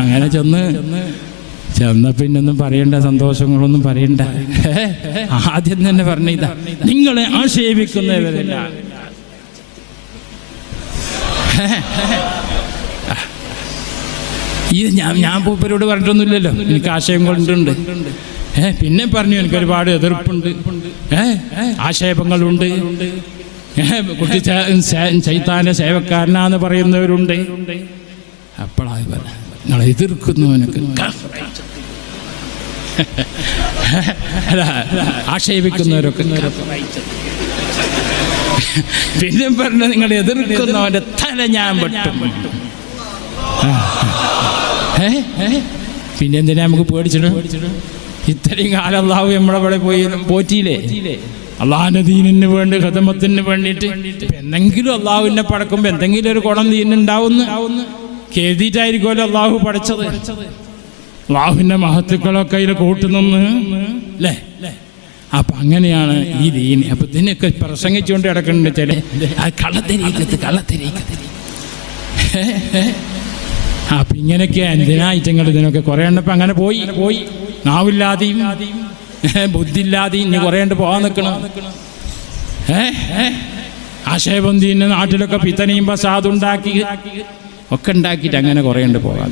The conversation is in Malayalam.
അങ്ങനെ ചെന്ന പിന്നൊന്നും പറയണ്ട, സന്തോഷങ്ങളൊന്നും പറയണ്ട. ആദ്യം തന്നെ പറഞ്ഞ ഇതാ, നിങ്ങളെ ആക്ഷേപിക്കുന്നവരല്ല. ഇത് ഞാൻ പൂപ്പരോട് പറഞ്ഞിട്ടൊന്നുമില്ലല്ലോ, എനിക്ക് ആശയം കൊണ്ടുണ്ട്. പിന്നെ പറഞ്ഞു എനിക്ക് ഒരുപാട് എതിർപ്പുണ്ട്, ആക്ഷേപങ്ങളുണ്ട്, കുട്ടി ചൈത്താന്റെ സേവക്കാരനാന്ന് പറയുന്നവരുണ്ട്. അപ്പോഴായി പറഞ്ഞു നിങ്ങൾ എതിർക്കുന്നവനൊക്കെ ആക്ഷേപിക്കുന്നവരൊക്കെ. പിന്നെ പറഞ്ഞ നിങ്ങൾ എതിർക്കുന്നവന്റെ തല ഞാൻ വെട്ടും. പിന്നെ എന്തിനാ നമുക്ക് പേടിച്ചിടും? ഇത്രയും കാലം അള്ളാഹു നമ്മളവിടെ പോയി പോറ്റിയില്ലേ? അള്ളാഹിന്റെ ദീനിന് വേണ്ടി, ഖദമത്തിന് വേണ്ടിയിട്ട് എന്തെങ്കിലും അള്ളാഹുവിനെ പടക്കുമ്പോൾ എന്തെങ്കിലും ഒരു ഗുണം ദീനുണ്ടാവുന്ന കരുതിയിട്ടായിരിക്കുമല്ലോ അള്ളാഹു പഠിച്ചത്. അള്ളാഹുവിന്റെ മഹത്തുക്കളൊക്കെ അതിൽ കൂട്ടുനിന്ന് അല്ലേ? അപ്പൊ അങ്ങനെയാണ് ഈ ദീൻ. അപ്പൊ ഇതിനൊക്കെ പ്രസംഗിച്ചുകൊണ്ട് കിടക്കുന്നുണ്ട് ചില കള്ളത്തിരീക്കത്ത്. അപ്പൊ ഇങ്ങനെയൊക്കെ എന്തിനായിട്ടങ്ങൾ ഇതിനൊക്കെ കുറെ എണ്ണപ്പം അങ്ങനെ പോയി നാവില്ലാതെയും ബുദ്ധിയില്ലാതെയും ഇനി കുറെ ഉണ്ട് പോകാൻ നിൽക്കണം. ആശയബന്ധിന്റെ നാട്ടിലൊക്കെ പിത്തനയും പ്രസാദുണ്ടാക്കി ഒക്കെ ഉണ്ടാക്കിയിട്ട് അങ്ങനെ കുറെ ഉണ്ട് പോകാൻ.